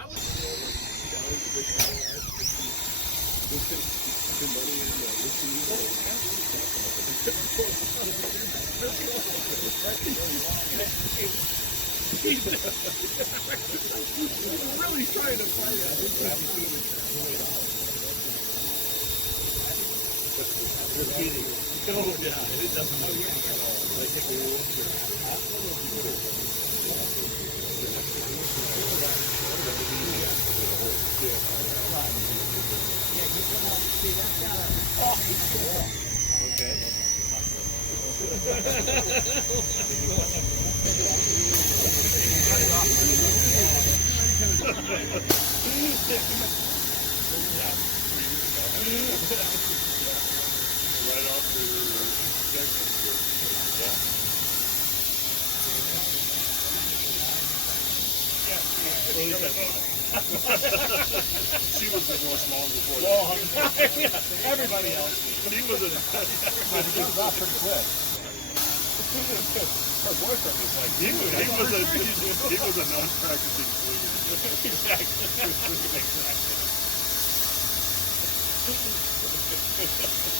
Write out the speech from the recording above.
Really trying to find it. Graffiti. Oh, yeah, it doesn't matter. Okay. Right off the she was divorced long before that. Yeah, everybody else. He was a. He was off pretty quick. Her boyfriend was like, he was a non-practicing swinger. Exactly.